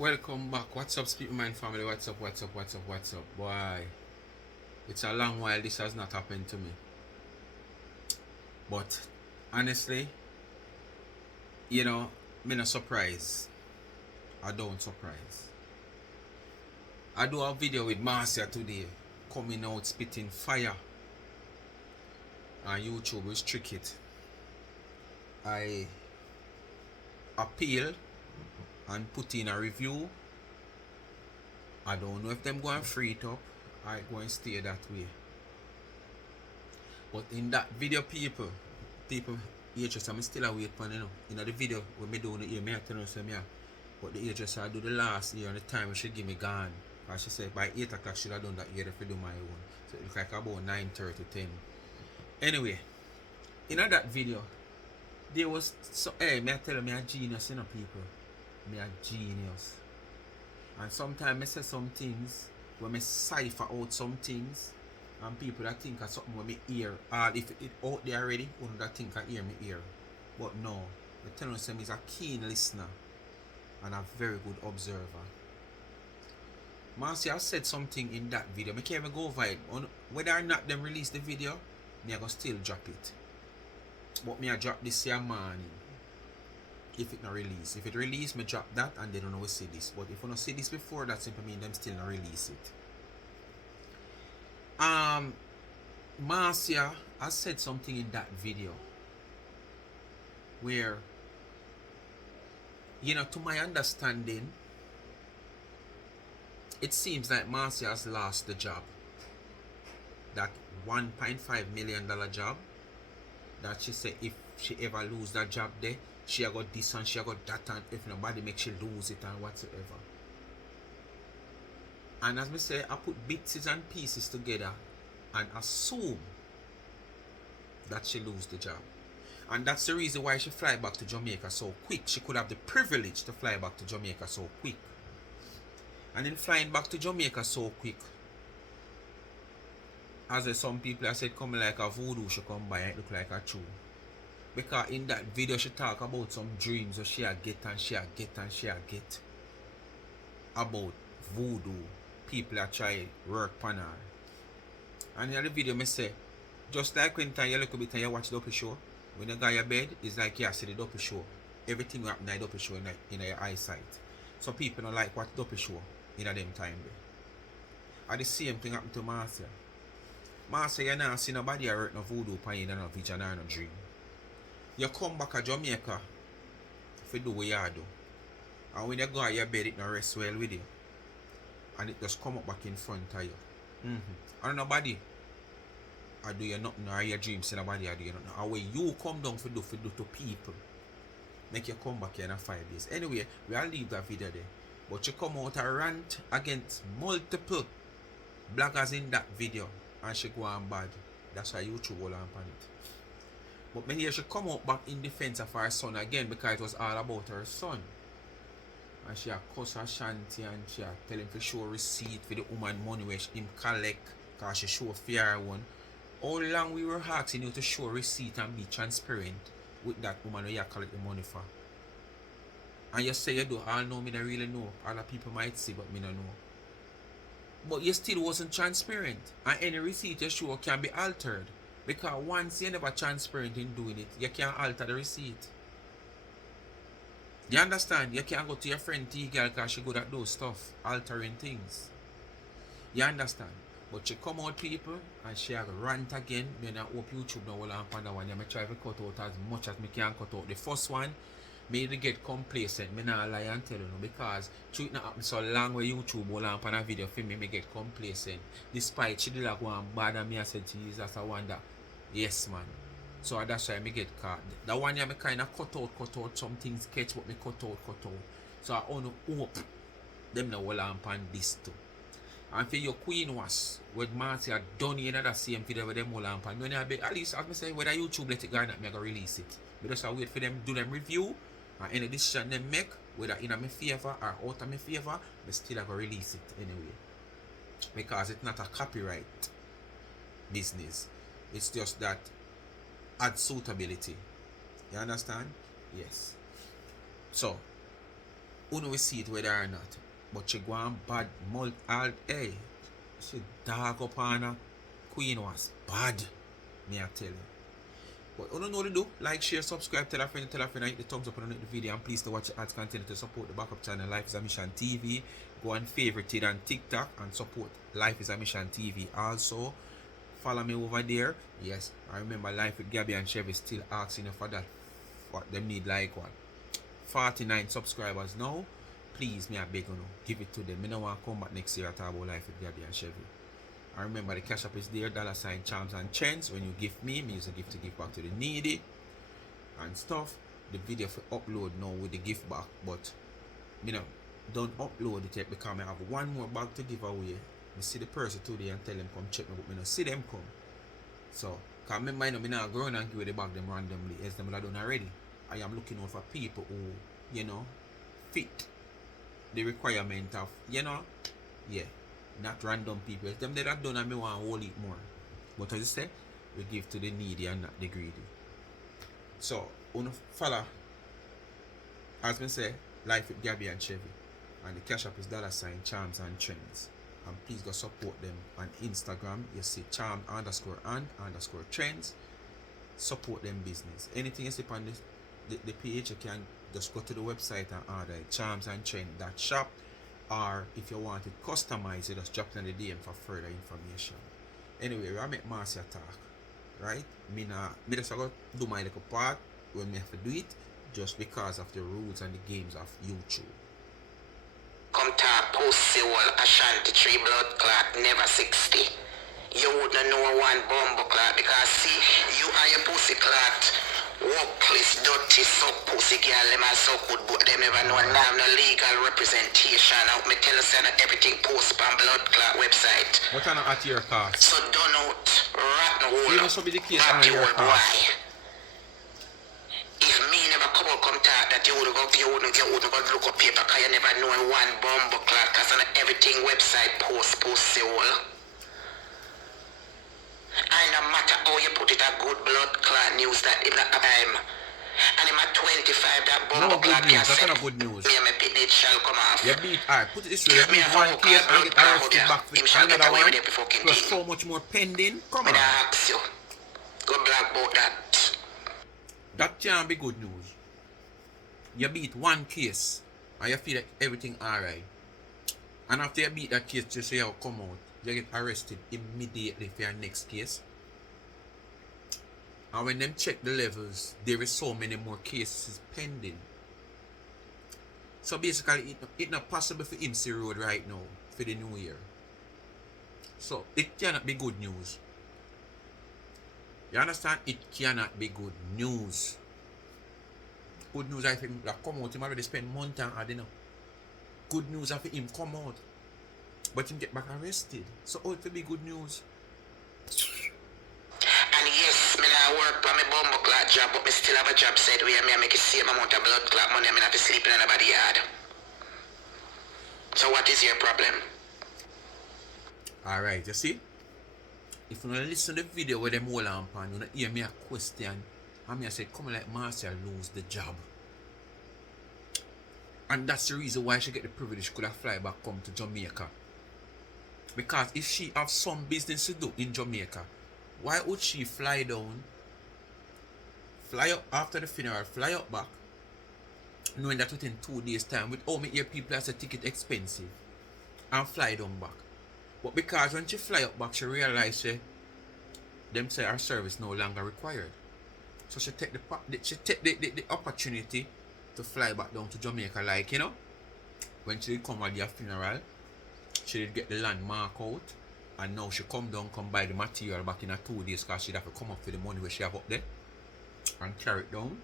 Welcome back. What's up, Speak Mind family? What's up? Boy, it's a long while this has not happened to me. But honestly, me not surprised. I don't surprise. I do a video with Marcia today, coming out spitting fire. And YouTube restrict it. I appeal and put in a review. I don't know if them going to free it up or it going to stay that way. But in that video, people, hairdresser, I'm still away for in the video when me do the ear, me tell you some but the hairdresser I do the last year and the time she give me gone. Cause she said by 8 o'clock should have done that ear if I do my own. So it look like about 9:30, 10. Anyway, in that video, there was so me I tell you me a genius, people. Me a genius. And sometimes I say some things when me cipher out some things and people that think of something when me hear, or if it out there already, one that think I hear me hear. But no, I tell you he's a keen listener and a very good observer. Marcy, I said something in that video. I can't even go over it. Whether or not them release the video, me I go still drop it. But me I drop this here morning. If it not release. If it release, me drop that and they don't know we see this. But if you don't see this before, that simply means them still not release it. Marcia, I said something in that video where, to my understanding, it seems like Marcia has lost the job. That $1.5 million job. That she said if she ever lose that job there, she got this and she got that, and if nobody makes she lose it and whatsoever. And as me say, I put bits and pieces together and assume that she lose the job. And that's the reason why she fly back to Jamaica so quick. She could have the privilege to fly back to Jamaica so quick. And in flying back to Jamaica so quick, as some people have said, come like a voodoo, she come by and it look like a true. Because in that video she talk about some dreams that she get about voodoo. People that try work on her. And in the video me say, just like when you look a bit and you watch the Dopey show, when you go to your bed, it's like you see the Dopey show. Everything will happen in the Dopey show in your eyesight. So people don't like watch Dopey show in a them time there. And the same thing happened to Marcia. Marcia, you not see nobody hurt no voodoo pan you, no vision or no dream. You come back to Jamaica if you do what you do. And when you go to your bed, it not rest well with you. And it just come up back in front of you. And nobody I do you nothing or your dreams nobody I do you nothing. And when you come down for do to people, make you come back here in 5 days. Anyway, we'll leave that video there. But you come out a rant against multiple bloggers in that video and she go on bad. That's why YouTube will on it. But me here she come out back in defense of her son again because it was all about her son. And she a cuss her shanty and she a tell him to show receipt for the woman money which him collect because she show fear one. How long we were asking you to show receipt and be transparent with that woman who you collect the money for? And you say you do all know, me don't really know. Other people might see but me don't know. But you still wasn't transparent. And any receipt you show can be altered. Because once you're never transparent in doing it, you can't alter the receipt. You understand? You can't go to your friend T-Girl because she good at those stuff. Altering things. You understand? But she come out people and she have rant again. Then I hope YouTube now will on that one. I try to cut out as much as me can cut out. The first one, me to get complacent. Me not lie and tell you because it not happen so long where YouTube will on a video for me get complacent. Despite she did like one bad and me I said Jesus I wonder. Yes man. So that's why I get caught. That one year I kind of cut out some things catch what me cut out. So I only hope them now will on this too. And for your queen was with Marcia done in that same video with them all on pan. At least as I say whether YouTube let it go or not, I go release it. But just I wait for them do them review and any decision them make, whether in my favor or out of my favor, but still I go release it anyway. Because it's not a copyright business. It's just that add suitability. You understand? Yes. So Uno will see it whether or not. But she go on bad all hey. She dark up on her. Queen was bad. Me I tell you. But you don't know what to do. Like, share, subscribe, tell a friend, and hit the thumbs up on the video. And please to watch the ads continue to support the backup channel Life is a Mission TV. Go and favorite it on TikTok and support Life is a Mission TV. Also, follow me over there. Yes, I remember Life with Gabby and Chevy still asking you for that. What them need like what? 49 subscribers now. Please, me I beg you now. Give it to them. Me no want to come back next year and talk about Life with Gabby and Chevy. I remember the cash app is there, $ charms and trends. When you give me use a gift to give back to the needy and stuff. The video for upload now with the gift back, but you know, don't upload it yet because I have one more bag to give away. I see the person today and tell them come check me, but I don't see them come. So, because remember, I not going and give the bag them randomly as them I done already. I am looking out for people who, you know, fit the requirement of, you know, yeah. Not random people. If them they that done and me want to hold it more. But as I say, we give to the needy and not the greedy. So, follow, as me say, Life with Gabby and Chevy. And the cash app is $ charms and trends. And please go support them on Instagram. You see charm_and_trends. Support them business. Anything you see on the page, you can just go to the website and order it. charmsandtrend.shop. Or if you want it customized, you just drop it in the DM for further information. Anyway, I make Marcia talk, right? Me just go do my little part when me have to do it, just because of the rules and the games of YouTube. Come talk pussy wall Ashanti tree blood clot never 60. You wouldn't know one bomb clot because see you are your pussy clot. Workplace dirty so pussy girl them are so good but them never know now no legal representation. Out me tell us that everything post on blood clot website. What kind of at your cost? So don't out rotten hole. You must be the case on your cost. If me never come talk that you wouldn't go look up paper because you never know one bomb clot because on everything website post the whole. And no matter how you put it, a good blood clot news that in the time. And in my 25 that bomb clot news. That's not good news. Me and my pit shall come off. You beat, alright, put it this way, you beat one case and get arrested back with another one. Plus so much more pending. Come on. I ask you. Go black about that. That can't be good news. You beat one case and you feel like everything alright. And after you beat that case, you say you come out. You get arrested immediately for your next case. And when them check the levels, there is so many more cases pending. So basically, it's not possible for him to road right now for the new year. So it cannot be good news. You understand? It cannot be good news. Good news if him like come out, him already spend month and I don't know. Good news if him come out. But him get back arrested. So how it will be good news? And yes, me now work for my bomb clot job, but me still have a job said where me make the same amount of blood clot money. I mean, I have to sleep in another yard. So what is your problem? Alright, you see? If you listen to the video where them hold on pan, you hear me a question, and me I say, come like Marcia lose the job. And that's the reason why she get the privilege she could have fly back come to Jamaica. Because if she have some business to do in Jamaica, why would she fly down, fly up after the funeral, fly up back, knowing that within 2 days time, with all me hear people as a ticket expensive, and fly down back. But because when she fly up back, she realize them say her service no longer required. So she take the opportunity to fly back down to Jamaica, like, you know, when she did come at their funeral, she did get the land mark out, and now she come down, come buy the material back in a 2 days because she'd have to come up for the money where she have up there and carry it down.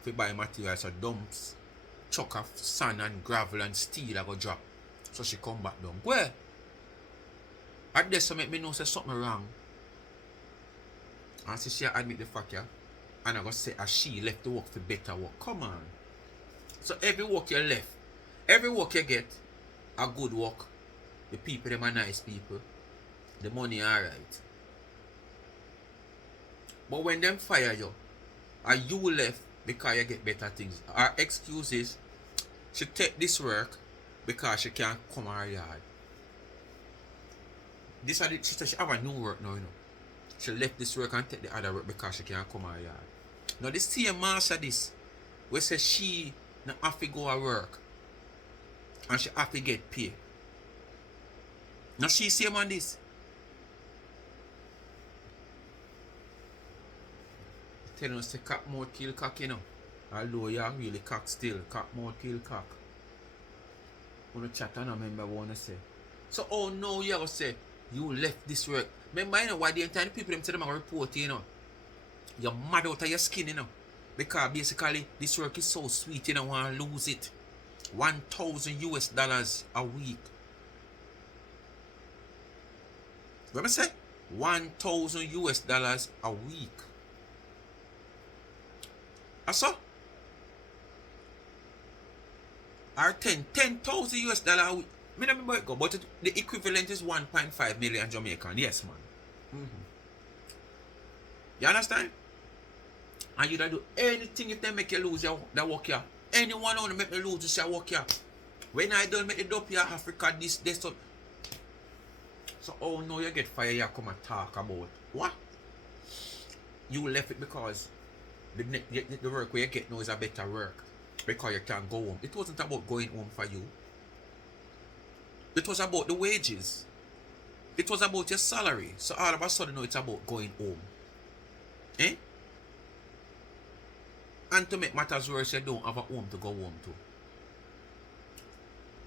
If you buy material, so dumps, chuck of sand and gravel and steel I go drop. So she come back down. Where? At this so make me know say something wrong. And so she admit the fact, yeah. And I go say as she left the work for better work. Come on. So every work you left, every work you get, a good work. The people, them are nice people. The money alright. But when them fire you, and you left because you get better things, our excuse is, She take this work because she can't come her yard. She said she have a new work now, you know. She left this work and take the other work because she can't come her yard. Now the same master this, we say she not have to go to work and she have to get paid. Now she same on this. Telling us to cock mouth kill cock, you know. Although you are really cock still, cock mouth kill cock. Wanna chat and I remember what I wanna say. So oh no, you ever say you left this work. Remember, you know why the entire people them tell them a report, you know. You're mad out of your skin, you know. Because basically this work is so sweet, you don't want to lose it. $1,000 a week. What I say? $1,000 a week. Asa? Or $10,000 a week. I don't remember it go, but the equivalent is 1.5 million Jamaican. Yes, man. You understand? And you do anything if they make you lose your work here. Anyone want to make me lose this your work here. When I don't make it up here, Africa, this, so. So, oh no, you get fired, you come and talk about. What? You left it because the work where you get now is a better work. Because you can't go home. It wasn't about going home for you. It was about the wages. It was about your salary. So all of a sudden now it's about going home. Eh? And to make matters worse, you don't have a home to go home to.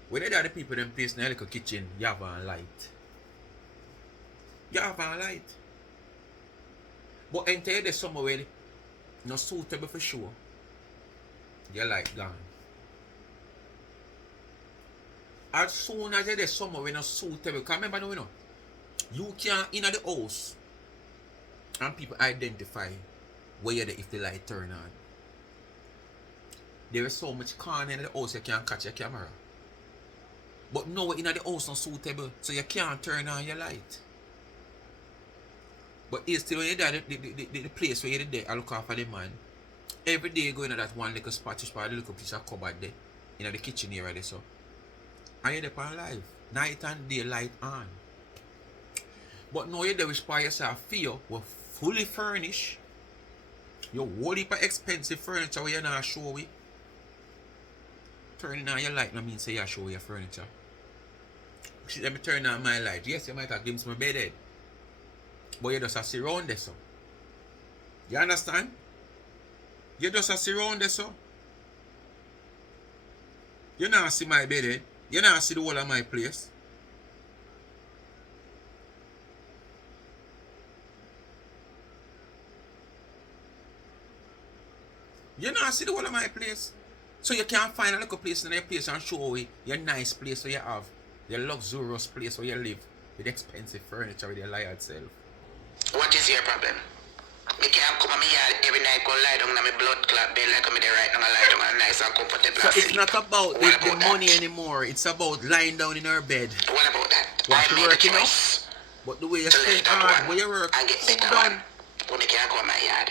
When they are the people them place in a little kitchen, you have a light. You have a light. But enter there somewhere not suitable for sure. Your light gone. As soon as you're there somewhere not suitable, because remember now, you know, you can't in the house and people identify where you're there if the light turn on. There is so much corner in the house you can't catch your camera. But now in the house not suitable, so you can't turn on your light. But it's still when you're there, the place where you're there, I look after the man. Every day you go into that one little spot, you spot a little piece of cupboard there, in the kitchen area there, so. And you're there on live. Night and day light on. But now you're there with yourself feel we're fully furnished. You whole heap of expensive furniture where you're not show with. Turning on your light no means say you show your furniture. Let me turn on my light. Yes, you might have glimpsed my bed head. But you just a surround there, so. You understand? You just a surround there, so. You not see my bed head. You not see the whole of my place. You not see the whole of my place. So you can't find a little place in your place and show you your nice place where you have. Your luxurious place where you live. With expensive furniture with your liar self. What is your problem? Me can't come to my yard every night go lie down in my blood clot bed like I'm there right now lie down and nice and comfortable. So it's not about the money anymore. It's about lying down in her bed. What about that? What, I you made working the up? choice But the way you to spend leave that hard, one where you work, and get so better done. one. But me can't go to my yard.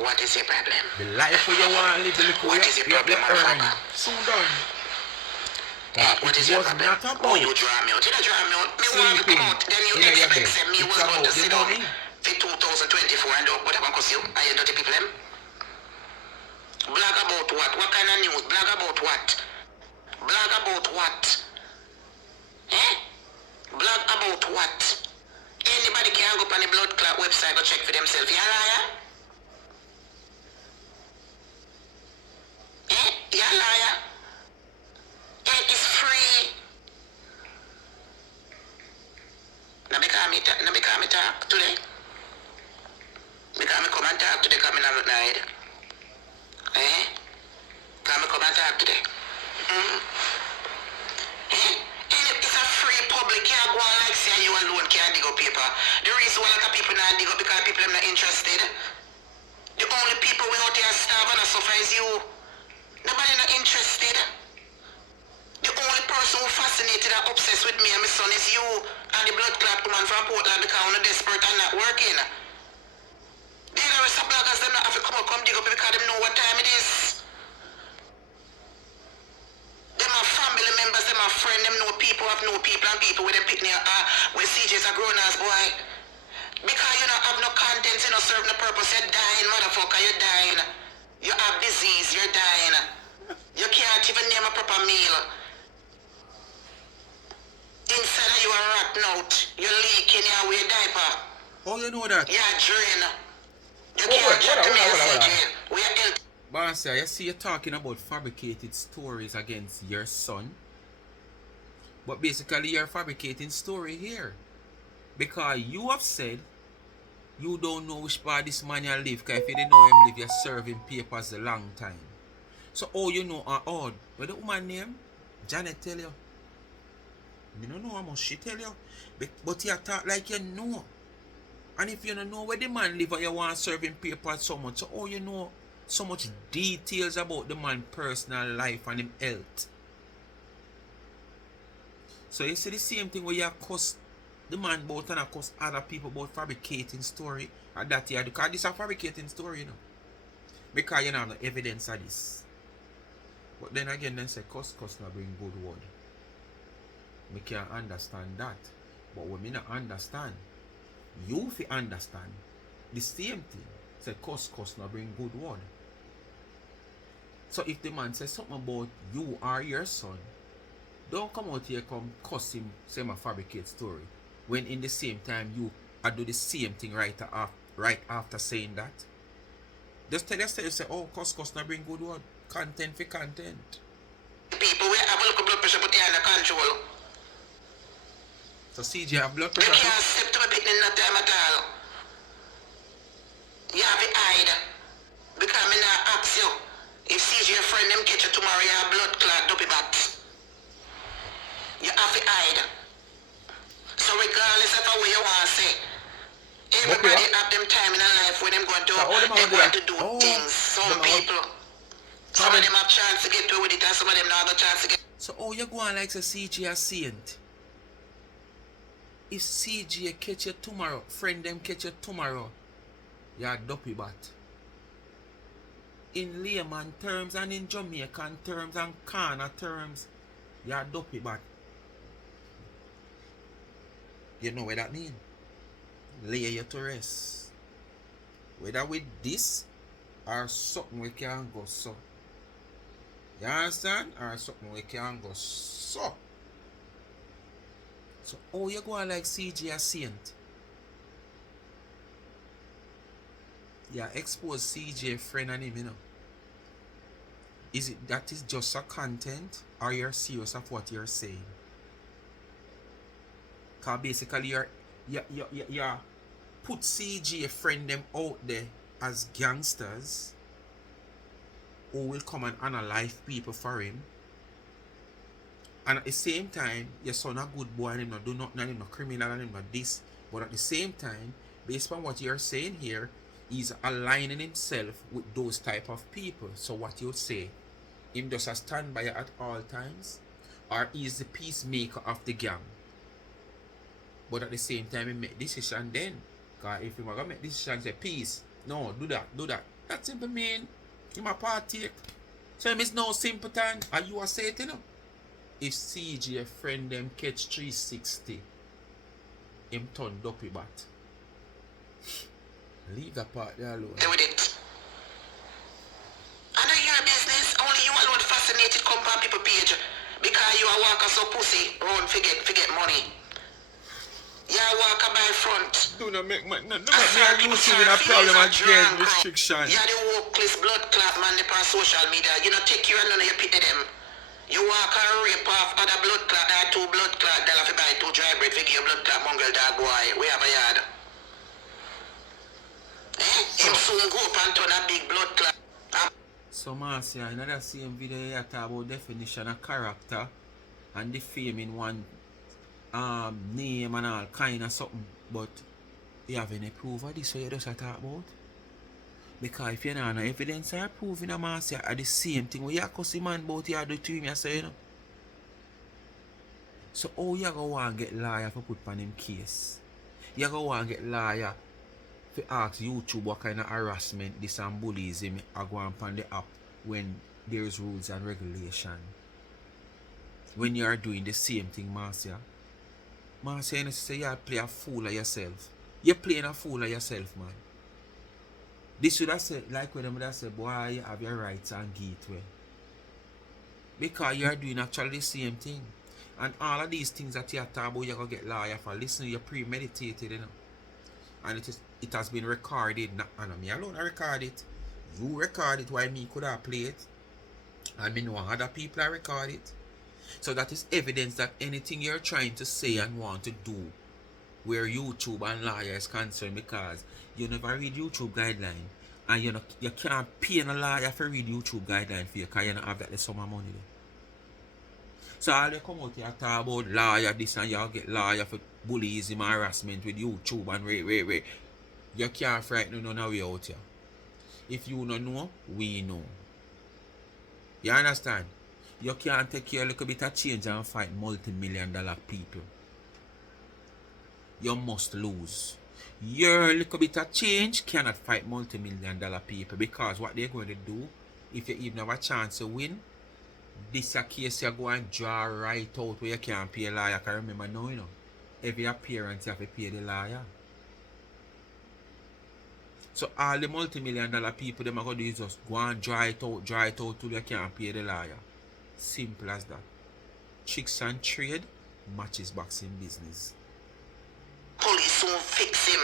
What is your problem? The life where you want to live, the little What is your problem, you earn, motherfucker? so done. What It is your was problem? not Oh, about you draw me out. You don't draw me out. Me want to sleeping come out. Then you in your expect bed. say me It's was going about to the sit down money. for 2024 and do whatever cause you. Are you dirty people them? Blog about what? What kind of news? Blog about what? Blog about what? Eh? Blog about what? Anybody can go up on the blood clot website go check for themselves. You a liar? Eh? You a liar? It is free. Now because me talk today. Because me come and talk today because me not night. Eh? Because me come and talk today. Eh? It's a free public. Can't go on like say you alone can't dig up paper. The reason why a lot of people not dig up because people are not interested. The only people we out here starve and suffer is you. Nobody not interested. The only person who fascinated and obsessed with me and my son is you and the blood clot woman from Portland because I'm desperate and not working. The rest of bloggers them not have to come dig up because they know what time it is. them a friend, them know people have no people and people with them picking where CJ's a grown ass boy. Because you don't have no contents, you don't serve no purpose. You're dying, motherfucker, you're dying. You have disease, you're dying. You can't even name a proper meal. Inside of you are rotten out. You're leaking, you're wear diaper. Oh, you know that? You're drain. You can't chat to me and CJ. We're empty. Marcia, you see you're talking about fabricated stories against your son. But basically you're fabricating story here. Because you have said you don't know which part this man you live. Because if you didn't know him live, you're serving papers a long time. So all you know are odd. What the woman name? Janet tell you. You don't know how much she tell you. But you talk like you know. And if you don't know where the man live or you want to serve him papers so much, so all you know so much details about the man's personal life and him health. So you see the same thing where you cuss the man about and cuss other people about fabricating story. And that you do. Because this is a fabricating story, you know. Because you don't have no evidence of this. But then again, they say cuss not bring good word. Me can understand that. But when me not understand, you fi understand the same thing. Say cuss not bring good word. So if the man says something about you or your son, don't come out here come cuss him, say him a fabricate story. When in the same time you do the same thing right after saying that. Just tell yourself, say, oh, cuss not bring good word. Content for content. People, we have a little blood pressure, but they under control. So CJ have blood pressure. You can't step to my picnic no time at all. You have to hide. Because me not ask you. If CJ your friend them catch you tomorrow, you have blood clot dopey bat. You have to hide. So regardless of what you want to say, everybody have them time in their life when them going to, they going to do things. Some people. Some of them have chance to get away with it and some of them not have a chance to get. So you go on like say CJ a saint. If CJ catch you tomorrow, friend them catch you tomorrow, you're a dopey bat. In layman terms and in Jamaican terms and Kana terms, you're a dopey bat. You know what that mean? Lay you to rest. Whether with this or something we can go so. You understand? Or something we can go so. So how you go like CJ a saint? You expose CJ friend and him, you know. Is it that is just a content or you're serious of what you're saying? Cause basically you put CJ friend them out there as gangsters who will come and analyze people for him. And at the same time, your son a good boy and him not do nothing and him not criminal and him not this. But at the same time, based on what you're saying here, he's aligning himself with those type of people. So what you say, him just a stand by you at all times, or he's the peacemaker of the gang. But at the same time, he make decision then. Because if he want to make decision, say peace, no, do that. That simple mean him a partake. So him is no simpleton. And you are saying, you know, if CJ friend them catch 360, him turn dopey bat. Leave that part there alone. Do with it. I know your business. Only you alone fascinated come on people page. Because you are walking so pussy, run forget money. You are walking by front. Do not make my YouTube in a problem again. Restriction. You are the workless blood clot man on social media. You don't take your none of your pity them. You walk and rape off other blood clot, that 2 blood clot, they'll have to buy 2 dry bread, figure your blood clot, mongrel dog boy. We have a yard. Him soon go up and turn a big blood clot. So Marcia, in that same video you talk about definition of character and defaming one name and all kind of something, but you have any proof of this so you just talk about? Because if you don't have no evidence or proof in a Marcia are the same thing where you cuss the man about you do to him, you say, you know. So how you go want to get lawyer for put on him case? You go want to get lawyer to ask YouTube what kind of harassment this and bullyism are going on the app when there's rules and regulation. when you are doing the same thing, Marcia. Marcia, you say you play a fool of yourself. You're playing a fool of yourself, man. This should have said, like when them say, boy, you have your rights and gateway. Because you are doing actually the same thing. And all of these things that you are talking about, you're going to get lawyer for. Listen, you're premeditated, you know. And it has been recorded. And me alone I record it. You record it while me could have played it. And me know other people are record it. So that is evidence that anything you're trying to say and want to do where YouTube and lawyer is concerned, because you never read YouTube guideline and you can't pay a lawyer for read YouTube guideline for you because you don't have that sum of money there. So all you come out here talk about lawyer this and you get lawyer for bullyism and harassment with YouTube and wait. You can't frighten none of you out here. If you don't know, we know. You understand? You can't take your little bit of change and fight multi-million-dollar people. You must lose. Your little bit of change cannot fight multi-million-dollar people, because what they're going to do, if you even have a chance to win, this a case you go and draw right out where you can't pay a lawyer. I can remember now, you know, every appearance you have to pay the lawyer. So all the multi-million-dollar people, them are going to do is just go and draw it out till you can't pay the lawyer. Simple as that. Tricks and trade matches boxing business. Police soon fix him.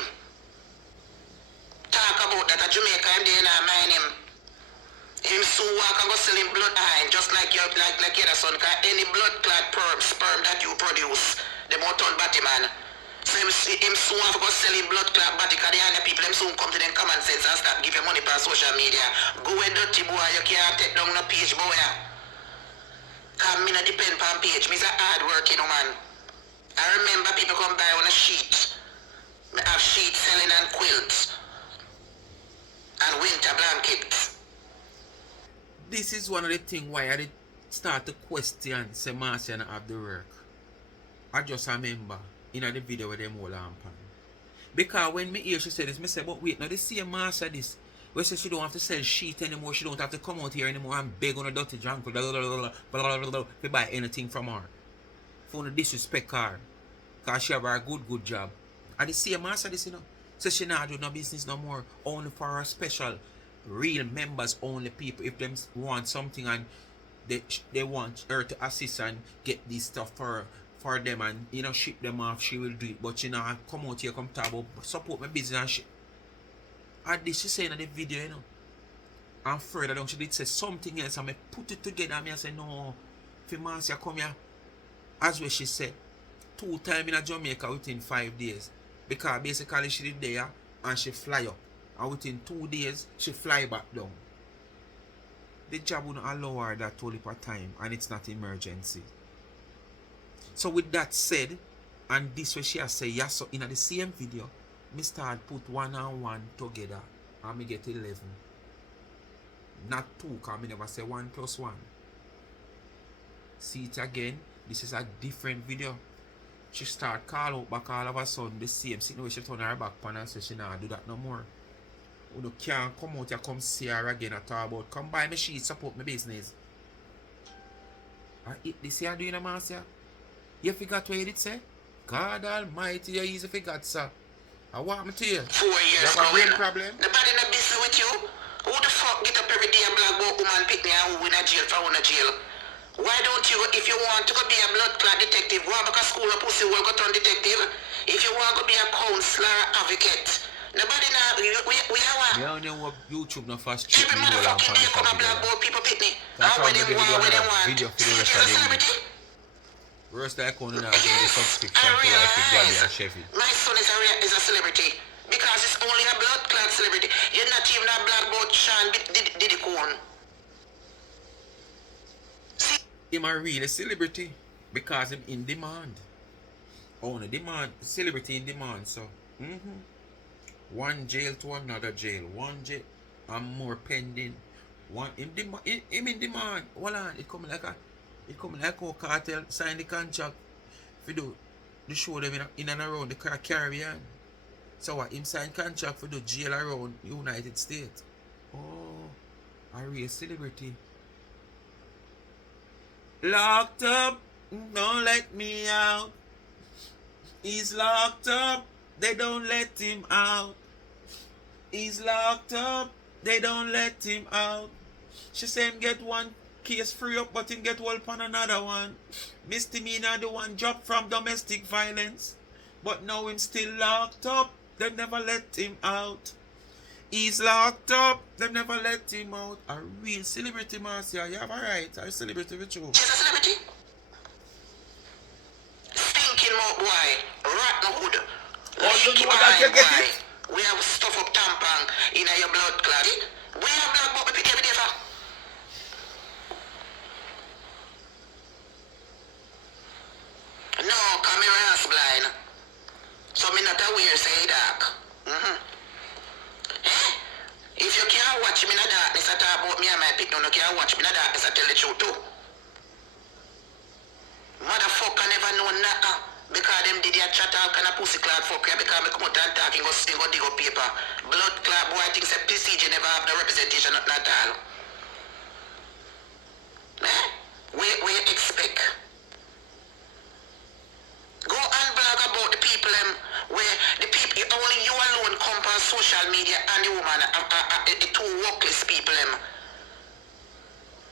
Talk about that at Jamaica, him there now mind him. Him soon walk and go sell him blood behind, just like your other son, cause any blood clot sperm that you produce, them out on batty man. So him soon have to go sell him blood clot batty, cause the other people them soon come to them common sense and start giving money for social media. Go with dirty boy, you can't take down no page boy. Cause me not depend on page, me's a hard working man. I remember people come buy on a sheet. I have sheets selling and quilts. And winter blankets. This is one of the things why I did start to question say Marcia not have the work. I just remember in the video with them all on pan. Because when me hear she said this, me say, but wait, now this same Marcia this, where say she don't have to sell sheet anymore, she don't have to come out here anymore and beg on a dirty drunk to buy anything from her. For no disrespect her. Because she have a good job. And the same Marcia this, you know. So she not do no business no more. Only for her special real members, only people. If them want something and they want her to assist and get this stuff for them and ship them off, she will do it. But she not come out here come talk about support my business and shit. And this she saying in the video, you know. And further down she did say something else and I put it together and I say no, if Marcia come here, as well she said, 2 times in Jamaica within 5 days. Because basically she did there and she fly up. And within 2 days she fly back down. The job wouldn't allow her that whole heap of time and it's not emergency. So with that said, and this way she has said yes, so in the same video, me start put 1 and 1 together and me get 11. Not 2, because me never say 1 plus 1. See it again, this is a different video. She start call out back all of a sudden the same sitting where she turn her back on and say she nah do that no more. You can't come out here come see her again and talk about come buy me sheet, support my business. And it this year doing a Marcia. You forgot what you did say? God almighty, you easy forgot, sir. I want me to you. 4 years you have a brain problem? Nobody not busy with you. Who the fuck get up every day and black boat woman pick me and who in a jail for in a jail? Why don't you, if you want to go be a blood clot detective, go back to school of pussy will go turn detective. If you want to be a counselor, advocate, nobody now, we are one. You don't know what YouTube not fast check. Every motherfucking day come a black boat people pick me. That's how they want. Video for the rest of the week. Rest like on now getting the subscription for life with Gabby and Sheffield. My son is a celebrity. Because it's only a blood clot celebrity. You're not even a black boat Sean Diddy Coon. Him a real celebrity because him in demand. Only demand, celebrity in demand. So, one jail to another jail, one jail and more pending. One him in demand. Hold on, it come like a cartel sign the contract for do the show them in and around the Caribbean. So what him sign contract for the jail around United States. Oh, a real celebrity. Locked up. Don't let me out. He's locked up. They don't let him out. He's locked up. They don't let him out. She say him get one case free up, but him get hold on another one. Misdemeanor the one dropped from domestic violence. But now him still locked up. They never let him out. He's locked up. They never let him out. A real celebrity, Marcia. You have a right. A celebrity with you. She's a celebrity. Stinking mouth boy. Rotten hood. Leaky boy. We have stuff up tampon in your blood clot. We have black but we pick every day for. No, come here ass blind. So me not aware say dark. If you can't watch me in the darkness, I talk about me and my pick. No, you can't watch me in the darkness, I tell the truth too. Motherfucker never know nothing. Because them did their chat all kind of pussy clot fuck you. Because me come out and talk and go dig up paper. Blood clot boy thinks a PCG never have no representation not at all. What you expect? Go and blog about the people where the people only you alone come on social media and the woman the two workless people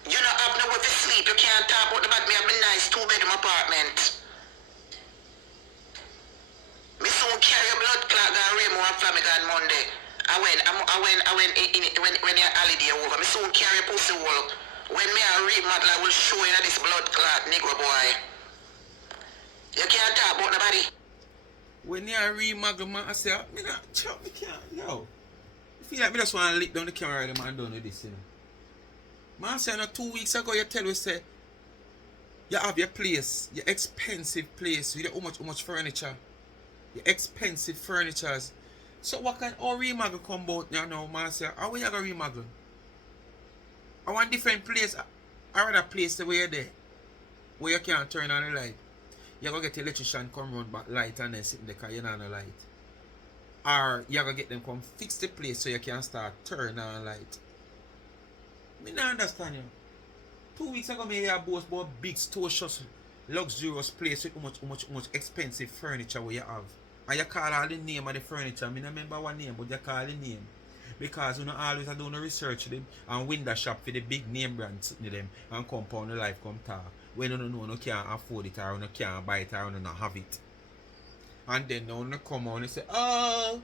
You don't have nowhere to sleep. You can't talk about the bad me have a nice 2-bedroom apartment. Me soon carry a blood clot and rain more family on Monday. I went when your holiday over. Me soon carry a pussy wall. When me a remodel I will show you this blood clot nigga boy. You can't talk about nobody. When you remodel, man, I say, me not chop, me can't, yo. I feel like me just want to lick down the camera and man done with this, you know. Man, say, 2 weeks ago, you tell me, say, you have your place, your expensive place, with how much furniture, your expensive furnitures. So what kind of remodel come about now, man, say, how you going to remodel? I want different place, I rather place the way you're there, where you can't turn on the light. You're going to get the electrician come run back light and then sit in the car, you don't have no light. Or you're going to get them come fix the place so you can start turn on light. Me not understand you. 2 weeks ago, me hear boast about big store shuffle, luxurious place with how much expensive furniture where you have. And you call all the name of the furniture. I don't remember one name, but you call the name. Because you know always do no research them and window shop for the big name brands sitting them and compound the life come talk. When you know you can't afford it or you can't buy it or you don't have it. And then you come on and say, oh,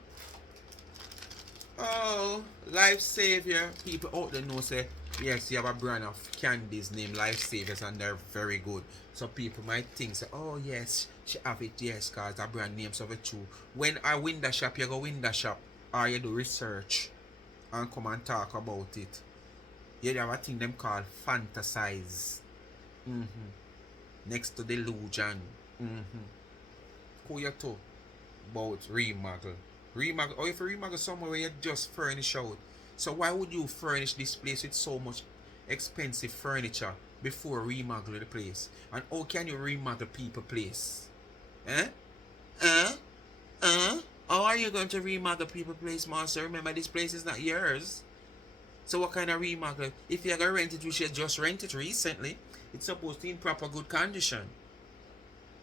Life Savior. People out there know say, yes, you have a brand of candies named Life Savers and they're very good. So people might think, say, oh yes, she have it, yes, because the brand names of it too. When I window shop, you go window shop or you do research and come and talk about it. You have a thing them called fantasize. Next to delusion. Who you talk about remodel? Remodel, or if you remodel somewhere where you just furnish out. So why would you furnish this place with so much expensive furniture before remodel the place? And how can you remodel people place? How are you going to remodel people place, master? Remember this place is not yours. So what kind of remodel? If you're going to rent it, you should just rent it recently. It's supposed to be in proper good condition.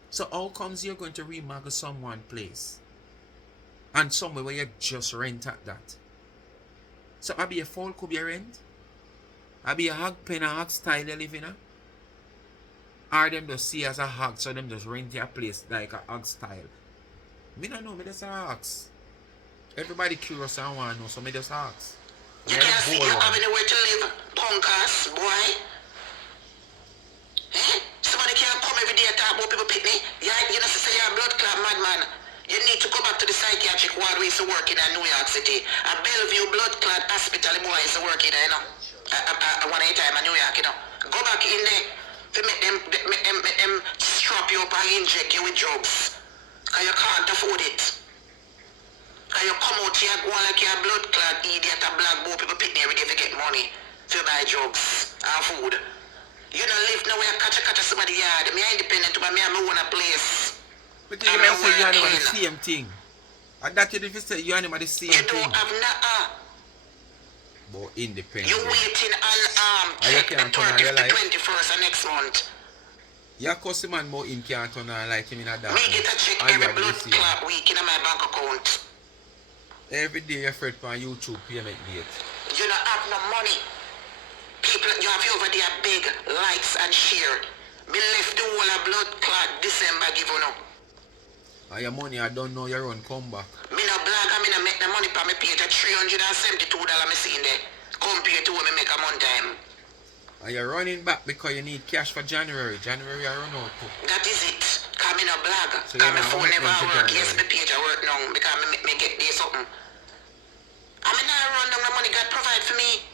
So how comes you're going to remodel someone place? And somewhere where you just rent at that. So I be a fall could be a rent? I be a hog pen and hog style you live in? Or them just see as a hog, so them just rent your place like a hog style. Me don't know, me just ask. Everybody curious and want to know, so me just ask. You can't see you have anywhere to live, punk ass, boy. Somebody can't come every day and talk about people pick me. You know, say you're a blood clot madman. You need to go back to the psychiatric ward we used to work in New York City. A Bellevue blood clot hospital boy used to work in there, you know. One time in New York, you know. Go back in there to make them strap you up and inject you with drugs. Because you can't afford it. Because you come out here going like you're a blood clot idiot and black boy people pick me every day to get money to buy drugs and food. You don't live nowhere, catch somebody yard. Me independent, but me own a place. But you don't say you animal the same thing. And that you if you say you animal the same thing. You don't have nothing. But independent. You waiting on check the 30th, the 21st of next month. You cuss the man about him can't turn on like him in a Me get a darkness. check Or you every are the blood receiver. clot week in my bank account. Every day you fret on YouTube payment date. You don't have no money. People, you have over there big likes and share. Me left the whole of blood clot December give on up. And your money I don't know your own come back. Me no blog and me no make the money for me page at $372 me see in there. Compared to what me make a month time. And you're running back because you need cash for January. January I run out too. That is it. Cause me no blog. So Cause you my know phone never for work. Yes, January. my page I work now because me get there something. I mean I run down the money God provide for me.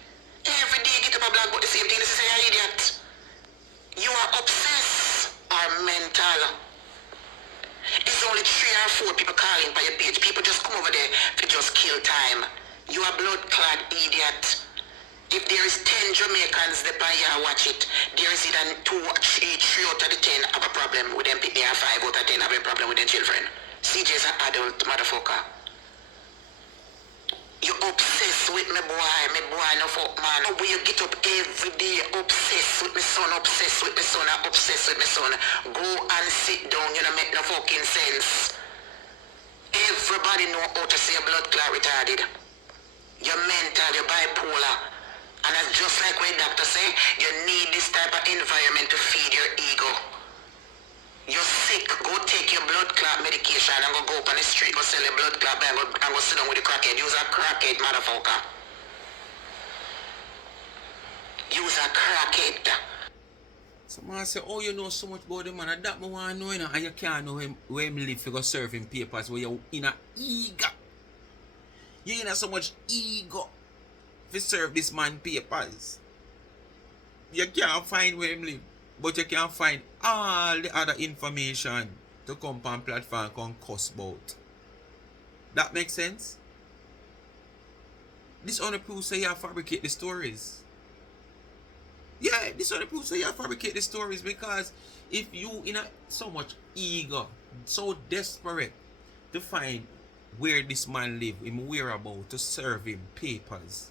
Every day get up a blog about the same thing. This is a idiot. You are obsessed or mental. It's only 3 or 4 people calling by your page. People just come over there to just kill time. You are blood-clad idiot. If there is 10 Jamaicans that buy you watch it, there is either 2 or 3 out of the 10 have a problem with them people, and 5 out of 10 have a problem with their children. CJ's an adult motherfucker. You obsessed with me boy no fuck man. When you get up every day, obsessed with me son, obsessed with me son, obsessed with me son. Go and sit down, you don't make no fucking sense. Everybody know how to say blood clot retarded. You're mental, you're bipolar. And that's just like when doctor say, you need this type of environment to feed your ego. You're sick, go take your blood clot medication and go up on the street, go sell your blood clot and go sit down with the crackhead. Use a crackhead, motherfucker. Use a crackhead. Someone say, oh, you know so much about the man. And that me want to know, you know, and you can't know him where him live for go serve him papers where you're in a ego. You in so much ego to serve this man papers. You can't find where him live. But you can find all the other information to come on platform and cuss about. That makes sense? This only proves that you fabricate the stories. Yeah, this only proves that you fabricate the stories because if you in a so much ego, so desperate to find where this man live, him whereabout to serve him papers,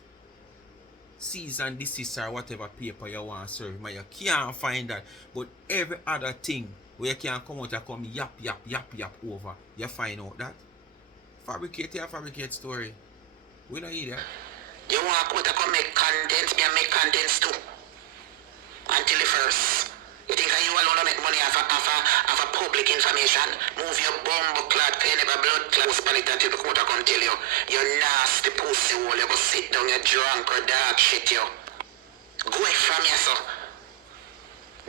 cease and desist or whatever paper you want to serve him, you can't find that. But every other thing where you can come out and come yap over, you find out that. Fabricate story. We don't need that. You want to come make content, me and make contents too. Until the first. You think you alone don't make money off a public information? Move your bumbo clad, you never blood clot on it until the quarter come tell you. You nasty pussy hole, you go sit down, you drunk or dark shit you. Go away from you, so.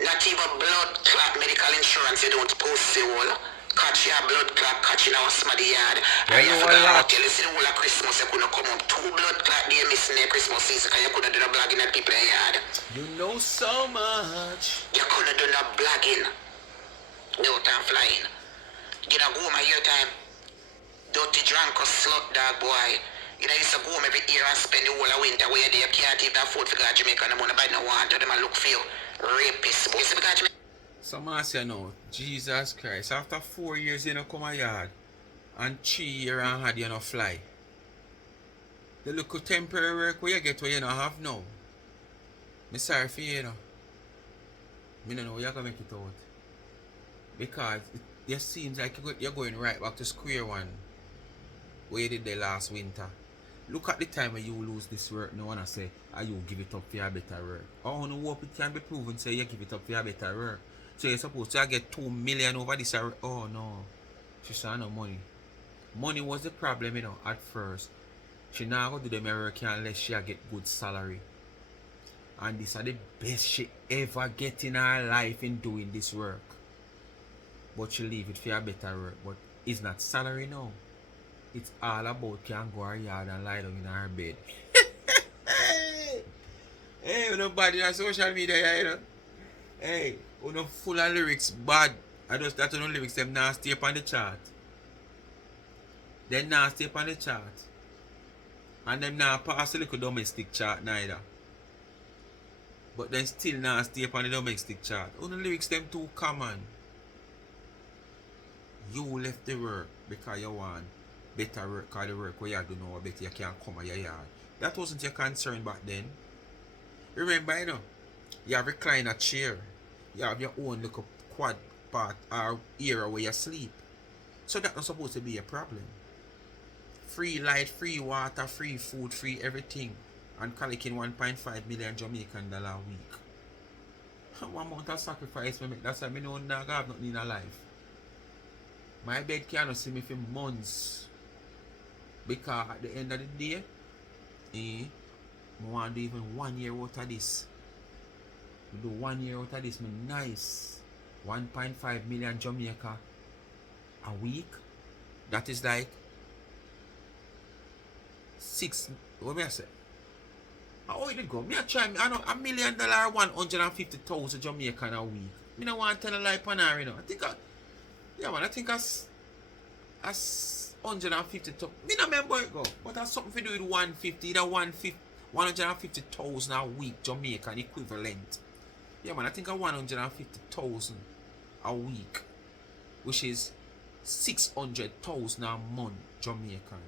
Not even blood clot medical insurance, you don't pussy hole. Catch your blood clot, catch in our smaddy yard. Yeah, And you you forgot a how lot. to tell you see the whole of Christmas, you couldn't come up 2 blood clot day missing the Christmas season because you couldn't do the blogging at people in the yard. You know so much. You couldn't do no blogging. No time flying. You know, go home a year time. Dirty drunk or slut dog boy. You know, used to go home every year and spend the whole of winter where you can't even afford to go to Jamaica and the money buy no want to them and look for you. Rapist. You see me go to Jamaica? Some man say no, Jesus Christ, after 4 years you know come a yard and 3 years and had you no fly. The little temporary work where you get where you no have now. Me sorry for you, you know. Me no know you're gonna make it out. Because it seems like you're going right back to square one where you did the last winter. Look at the time when you lose this work, no one I say, are you give it up for your better work. Or no hope it can be proven say you give it up for your better work. So you're supposed to get 2 million over this. Oh no. She saw no money. Money was the problem, you know, at first. She now go do the American unless she get good salary. And this is the best she ever get in her life in doing this work. But she leave it for a better work. But it's not salary now. It's all about can go her yard and lie down in her bed. Hey, nobody on social media, you know. Hey, no full of lyrics bad. I just that no lyrics them now stay up on the chart. They now stay up on the chart. And them now pass the little domestic chart neither. But then still now stay up on the domestic chart. Oh, the lyrics them too common. You left the work because you want better work, because the work where you do now better you can't come at your yard. That wasn't your concern back then. Remember, you know, you have a recliner chair. You have your own little squad part or area where you sleep. So that's not supposed to be a problem. Free light, free water, free food, free everything. And collecting 1.5 million Jamaican dollar a week. One amount of sacrifice me make. That's why I know I have nothing in a life. My bed cannot see me for months. Because at the end of the day, I want to do even 1 year out of this. We do 1 year out of this, me nice. 1.5 million Jamaica a week. That is like 6, what may I say? How it go? Me a try, I know $1 million, 150,000 Jamaican a week. Me no want to tell a lie pan her, you know. I think I think as 150,000. Me no remember it go, but that's something to do with 150, either 150,000 a week Jamaican equivalent. Yeah man, I think 150,000 a week, which is 600,000 a month Jamaican.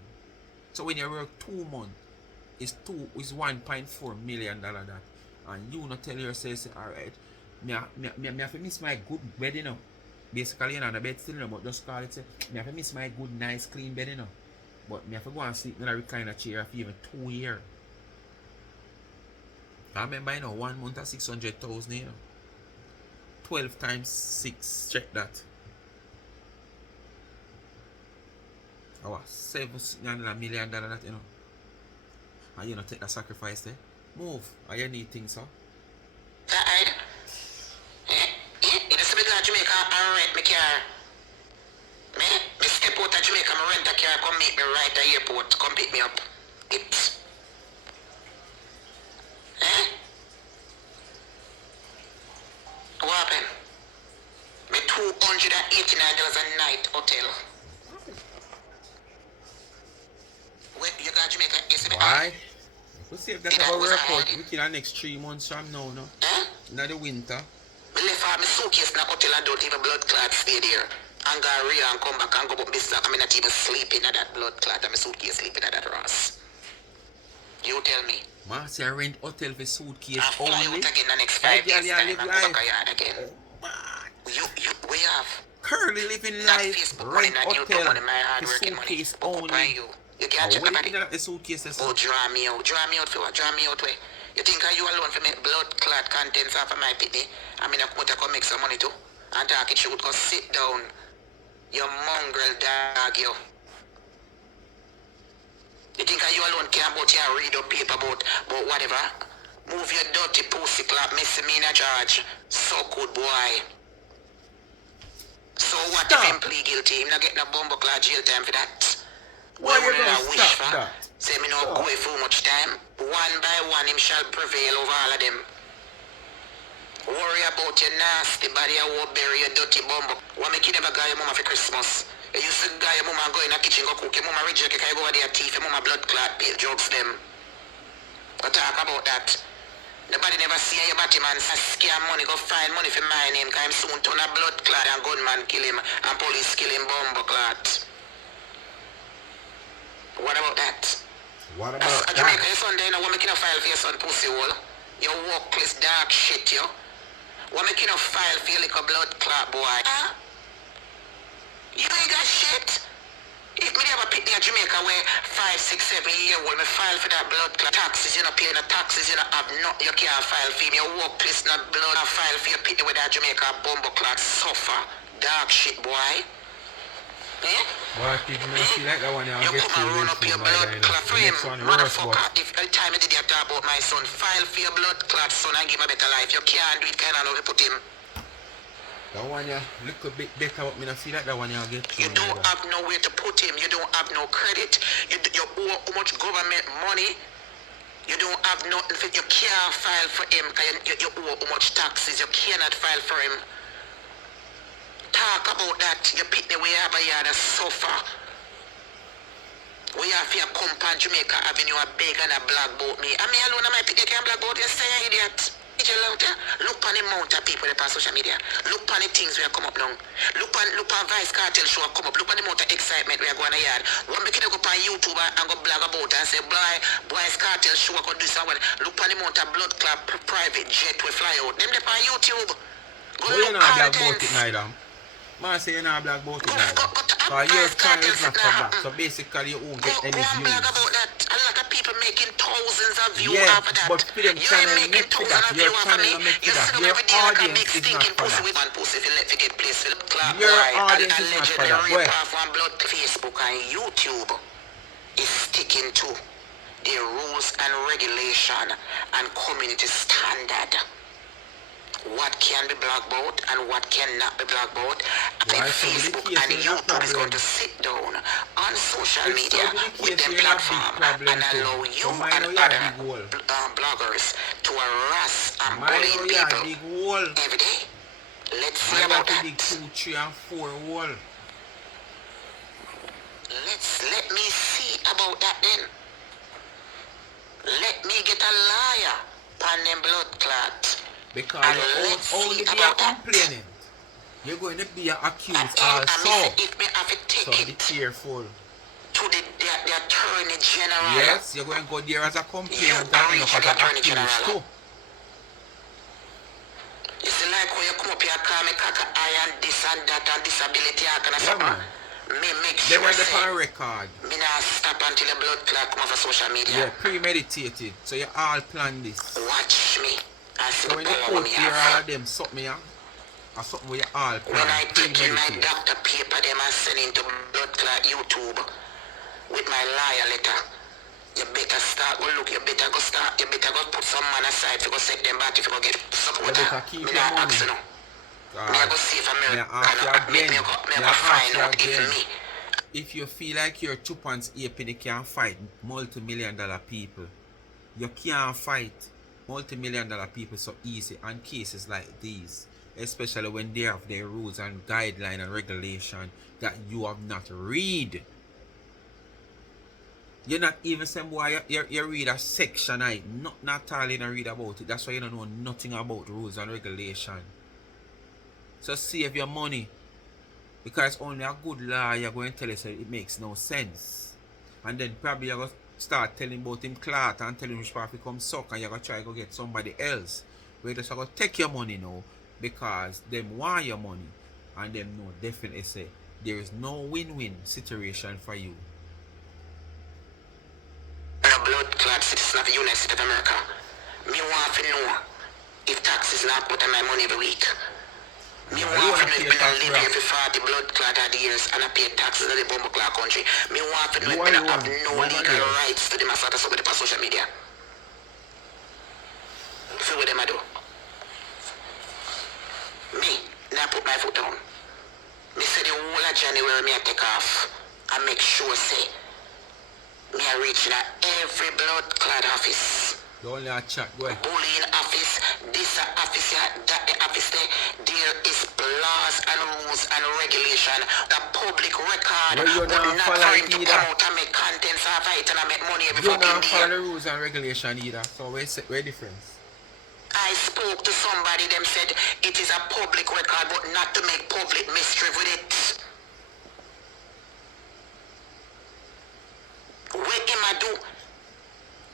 So when you work 2 months, is 1.4 million that, and you not tell yourself, alright, me have to miss my good bed, you know. Basically, you know, the bed still, you know, but just call it, say, me have to miss my good, nice, clean bed, you know. But me have to go and sleep in a recliner chair for even 2 years. I remember, you know, 1 month of 600,000, you know. 12 times 6, check that. Our $7 million that, you know. And you know, take that sacrifice there. Move. Are you need things, sir? Died. You just be to Jamaica and rent my car. Me step out of Jamaica, I rent a car, come meet me right at the airport, come pick me up. It. What happened? Me $289 a night hotel. Where you got Jamaica? Why? We'll see if that ever work out within the next 3 months from now, no? In the winter. Me left out my suitcase in the hotel and don't even blood clot stay there. And go real and come back and go about business. I'm not even sleeping at that blood clot and my suitcase sleeping at that Ross. You tell me. Marcy, I rent hotel for suitcase I fly only. out again the next 5 days time and go back a yard again. We have Currently living life, rent hotel for suitcase only. You can't check nobody. The suitcase is draw me out for what? Draw me out way. You think you alone for make blood clot contents off of my pitney? I mean, I come make some money too. And talk it should go sit down. You mongrel dog, you. You think you alone care about you read up paper about whatever? Move your dirty pussy clap, missing me in a charge. So good boy. So what if him plead guilty? Him not get no bumbo clad jail time for that. Why you don't stop that? Say me no go for much time. One by one him shall prevail over all of them. Worry about your nasty body, I will bury your dirty bumbo. What make you never got your mama for Christmas? You used to go your mama go in the kitchen, go cook, your mama reject you, go over their teeth, your mama blood clot, pay jokes them. But talk about that. Nobody never see your body man scam money, go find money for my name, cause him soon turn a blood clot and gunman kill him, and police kill him bumbo clot. What about that? What about that? Jamaica, your son there, you know, what make you file for your son pussy hole? You workless dark shit, yo. What make you file for your little blood clot, boy? Huh? You ain't got shit. If me never pick me a Jamaica where 5, 6, 7 years old, me file for that blood clot. Taxes, you know, pay no taxes, you know, have nothing, you can't file for me. Your workplace, not blood, and file for your pick with that Jamaica bumbo clot suffer. Dark shit, boy. Boy, people may see like that one, you come and run up your blood clot for him. Motherfucker, if every time you did you talk about my son, file for your blood clot son and give him a better life. You can't do it, kind of know you put him. That one you look a bit better, but me not see like that one you get. You don't have nowhere to put him. You don't have no credit. You owe how much government money. You don't have nothing. You can't file for him because you owe how much taxes. You cannot file for him. Talk about that. You pick the way over here to suffer. We have here come on Jamaica Avenue a big and a black boat me. I mean alone I might pick the black boat, you say idiot. Look on the amount of people that on social media. Look on the things we are come up now. Look on Vice Cartel show come up. Look on the amount of excitement we are going to yard. One make it go on YouTube and go blog about and say, Vice Cartel show could do something. Look on the amount of blood clot private jet we fly out. Them they on YouTube. Go But you're look not black about contents. it neither. Man say you're not black about it Go, neither. Because your archive channel is contents not if for that black. happen. So basically you won't Go, get go any and blog views. about that. A lot of people making thousands of views Yeah, off of that. but for them You ain't channel making make for thousands that. of Your views off of channel me. not make You for that. sit them Your every day like a big audience is not stinking for pussy that. with one pussy if you let forget place for the clock Your boy and audience is not for allegedly that. rape Boy, off one blood Facebook and YouTube is sticking to their rules and regulation and community standard. What can be blocked about and what cannot be blocked about. I think why so be the Facebook case and in a YouTube is going problem? to sit down on social If media so be the with case, their you're in a big platform and problem too. allow you So mine and know you're a other big hole. bloggers to harass and Mine know bullying you're a people big hole. every day. Let's see Mine about have to that. dig 2, 3 and 4 hole. Let me see about that then. Let me get a liar on them blood clot. Because And you let's only see be a about that. complainant. You're going to be accused And I also. say if me have to So take be it careful. to the attorney general. Yes, you're going to go there as a You complainant and are end up as the an attorney accused general. too. You see, like when you come up here, call me cock iron, this and that, and disability, I can Yeah, something. man. Me make Then sure you're the say, on record. me not stop until the blood clot come off of social media. Yeah, premeditated. So you all plan this. Watch me and see So the when you power put me here all have. of them something here, or something where you all When plan, I take in my premeditate. doctor paper, them and send into blood clot YouTube with my liar letter. You better start, well look, you better go put some man aside if you go set them back if you go get support. You better keep Me your not money. ask you now. Me I go see if Me America ask you again. me Me go ask find you out again. if me. If you feel like you're 2 pounds 8 penny can fight multi-million-dollar people, you can't fight multi-million-dollar people so easy on cases like these, especially when they have their rules and guideline and regulation that you have not read. You're not even saying why you read a section, not all you read about it. That's why you don't know nothing about rules and regulation. So save your money. Because only a good lawyer going to tell you so it makes no sense. And then probably you're going to start telling about him clot and telling him which part come suck and you're going to try to go get somebody else. Where just going to take your money now because them want your money. And them know definitely say there is no win-win situation for you. A blood clot citizen of the United States of America. Me want to know if taxes not put on my money every week. Me want to know if I live here for 40 blood clot of the years and I pay taxes in the bomb clot country. Me want to know if I have no legal rights to the massacre somebody on social media. See what them I do. Me, now put my foot down. Me say the whole of January me I take off and make sure say me I reach in every blood clot office. You only a chat, go ahead. Bullying office, this office, that office there is laws and rules and regulation. The public record Well, but not for him to come out and make contents of it and make money every fucking day. You don't follow the rules and regulation either. So where's the difference? I spoke to somebody, them said it is a public record but not to make public mischief with it. What him I do?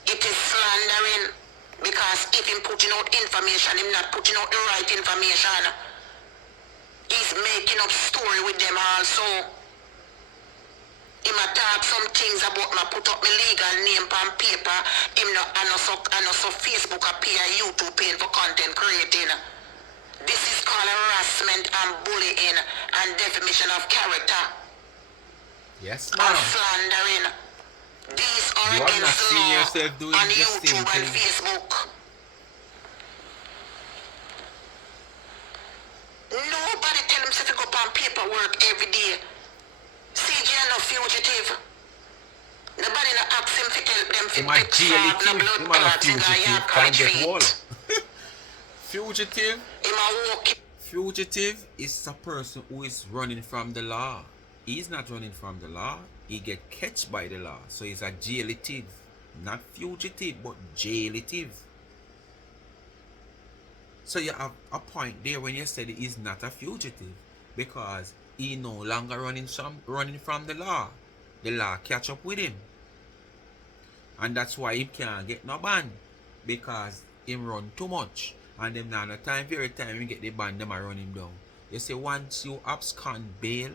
It is slandering because if him putting out information, him not putting out the right information. He's making up story with them also. Him a talk some things about me put up my legal name on paper. Him no and also Facebook a pay and YouTube paying for content creating. This is called harassment and bullying and defamation of character. Yes, ma'am. And slandering. These are You have not against the seen law yourself doing on the YouTube same and thing. Facebook. Nobody tell him to go on paperwork every day. CJ no fugitive. Nobody no ask him to help them Him to a pick jaility. no blood Him a clots in fugitive. Can't get wall. Fugitive. Him a walk. Fugitive is a person who is running from the law. He's not running from the law. He get catched by the law. So he's a jailitive. Not fugitive, but jailitive. So you have a point there when you said he's not a fugitive. Because he no longer running from the law. The law catch up with him. And that's why he can't get no ban. Because he run too much. And them now, no time, very time we get the band, them a run him down. You say once you abscond bail,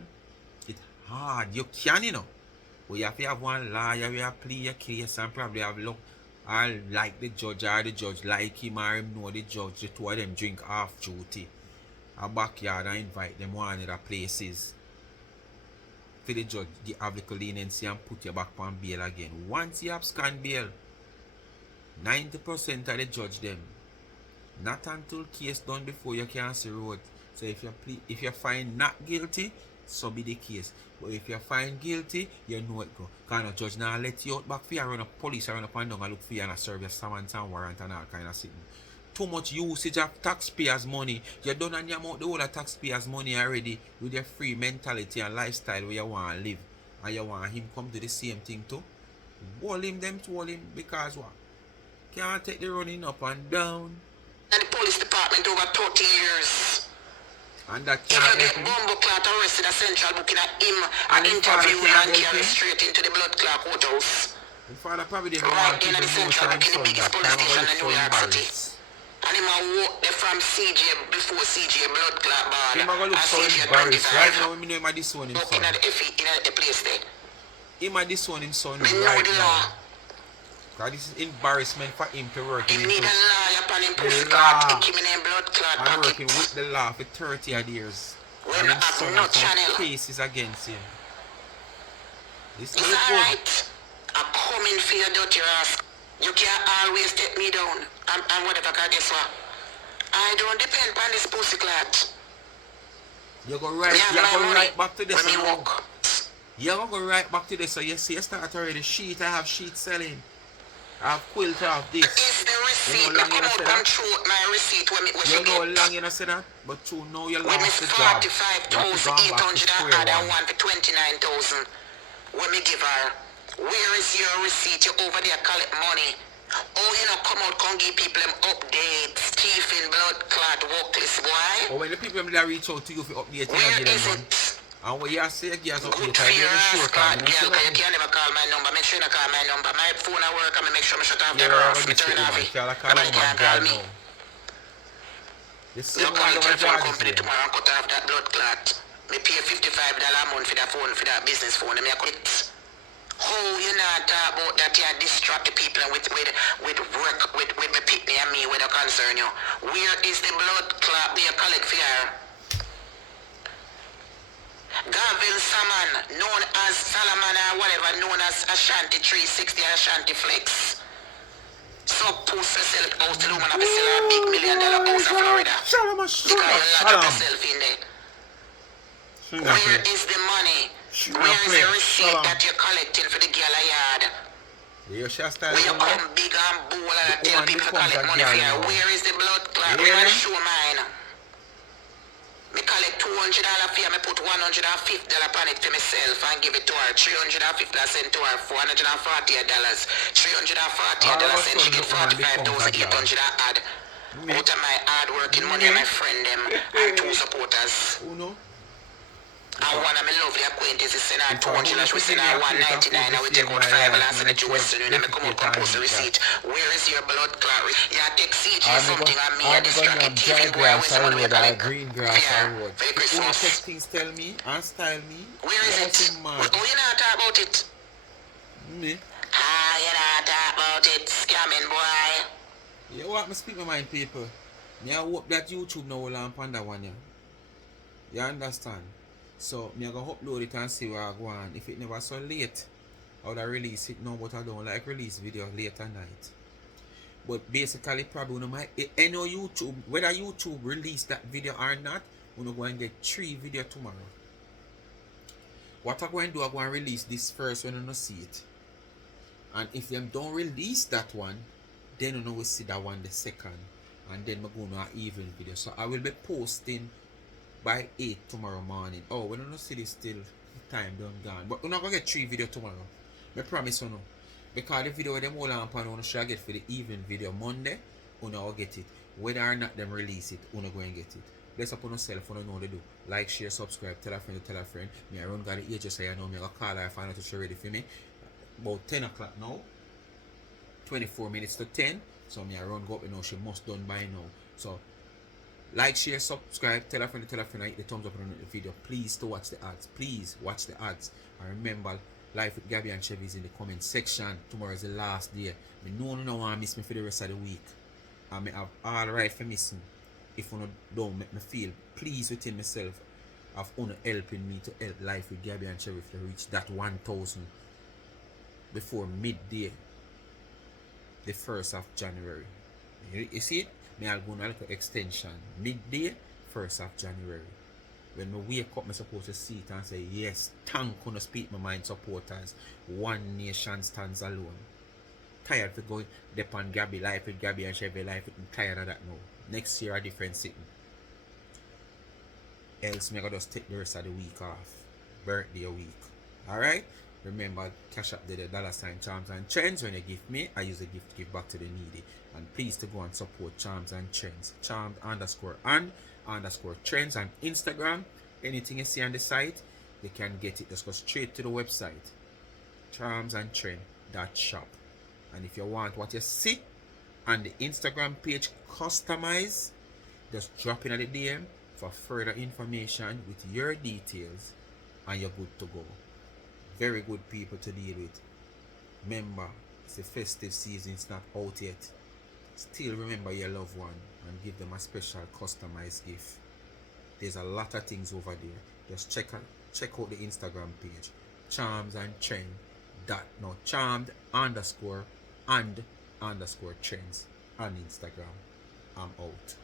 it's hard. You can, you know. But you have to have one lawyer, you have to play your case and probably have luck. Or like the judge or the judge like him or him know the judge. The two of them drink half duty. A backyard and invite them one of the places. For the judge, the have little leniency and put you back on bail again. Once you abscond bail, 90% of the judge them. Not until case done before you can see road. So if you find not guilty, so be the case. But if you find guilty, you know it go. Because the judge now let you out back for you run up police run up and down and look for you and serve your summons and warrant and all kind of thing. Too much usage of taxpayers' money. You done and you amount the whole of taxpayers' money already with your free mentality and lifestyle where you want to live. And you want him come to the same thing too. Hold him because what? Can't take the running up and down. And the police department over 30 years. And that if you get bombo clot arrested at Central Booking at him and interview and carry straight into the blood clot courthouse. The father probably didn't right in the Central Booking, the biggest police station in New York City. And him a walk there from CJ before CJ blood clot bar. Him a go look so embarrassed. Right now we know him a disown him son. In the place there. Him a disown him son right now. Because this is embarrassment for him to work in the need a lawyer upon him pussy clot, him in blood clot and working with the law for 30 odd years. And him son has some cases against him. This is alright. I'm coming for your dirty ass. You can't always take me down. And whatever, because guess what? I don't depend on this pussy clot. You go right back to this. When me walk. You go right back to this. So you see, you start already sheet. I have sheet selling. I have quilt of this. Is the receipt? You know long you come through my receipt when you know long you say that? But you know you lost the job. 45,800 and one for 29,000. When me give her, where is your receipt? You over there collect money. Oh, you know, come out, come give people them updates. Teeth in blood clot, workless boy. Oh, when the people that reach out to you for update, where is it? And when you say you update, good for your ass, God, girl, you can never call my number. Make sure you call my number. My phone at work, and make sure I shut off the grass. Me turn off it. Nobody can call me. You call telephone company tomorrow and cut off that blood clot. Me pay $55 a month for that phone, for that business phone, and me quit. Oh, you not talk about that you distract the people with work, with me pick me and me when I concern you. Where is the blood clot we collect for you? Gavin Salmon, known as Salomon or whatever, known as Ashanti 360 or Ashanti Flex. So post yourself out to the woman of sell a big $1 million house in Florida. Because you lock yourself in there. Where is the money? Where is the receipt that you're collecting for the gala yard? Where you come big and bold and tell people to collect money for you. Where is the blood clot? Where is the show mine? Me collect $200 for you, me put $150 on it for myself and give it to her. $350 to her, $440. $340 she get 45,800 add. Out of my hard working money and my friend them and 2 supporters. And one of my lovely acquaintances send her $200, we send her $199, and we take out $5 and the Western Union, and me come out and post the receipt. Where is your blood clot? You take CG something on me, and distract it. Even boy, with someone we collect. Yeah, for Christmas. Things tell me and style me. Where is it? Oh, you not talk about it? Me? Ah, you not talk about it, scamming boy. You want me speak my mind, people? Me I hope that YouTube now will on that one, yeah. You understand? So, I'm going to upload it and see where I go on. If it never so late, I would release it now, but I don't like release video late at night. But basically, probably, YouTube, whether YouTube release that video or not, we're going to get 3 videos tomorrow. What I'm going to do, I'm going to release this first when I don't see it. And if them don't release that one, then we see that one the second. And then we're going to have even video. So, I will be posting by 8 tomorrow morning. Oh, we don't see this still. Time done gone. But we're not going to get 3 videos tomorrow. I promise you no. Because the video them all on pan, we should get for the even video Monday, we will get it. Whether or not them release it, we will go and get it. Bless up on yourself, you know what to do. Like, share, subscribe, tell a friend to tell a friend. Me I run got the age, so you know me. I'll call her if I know to show ready for me. About 10 o'clock now. 24 minutes to 10. So me I run go up, she must done by now. So like, share, subscribe, tell a friend, hit the thumbs up on the video. Please to watch the ads. Please watch the ads. And remember, Life with Gabby and Chevy is in the comment section. Tomorrow is the last day. Me know no one miss me for the rest of the week. I may have all right for missing. If you don't make me feel pleased within myself of helping me to help Life with Gabby and Chevy to reach that 1,000 before midday, the 1st of January. You see it? Me I'll go on a little extension. Midday, 1st of January. When me wake up, me supposed to see it and say, yes, thank you, speak my mind supporters. One nation stands alone. Tired of going depend Gabby, Life with Gabby and Chevy Life. I'm tired of that now. Next year a different sitting. Else me gotta just take the rest of the week off. Birthday week. Alright? Remember, cash up the $ Charms and Trends. When you give me, I use the gift to give back to the needy. And please to go and support Charms and Trends. Charmed _and_ Trends on Instagram. Anything you see on the site, you can get it. Just go straight to the website. charmsandtrend.shop. And if you want what you see on the Instagram page customized, just drop in at the DM for further information with your details, and you're good to go. Very good people to deal with. Remember, it's the festive season, it's not out yet. Still remember your loved one and give them a special customized gift. There's a lot of things over there. Just check out the Instagram page. Charms and Trend. Charmed _and_ Trends on Instagram. I'm out.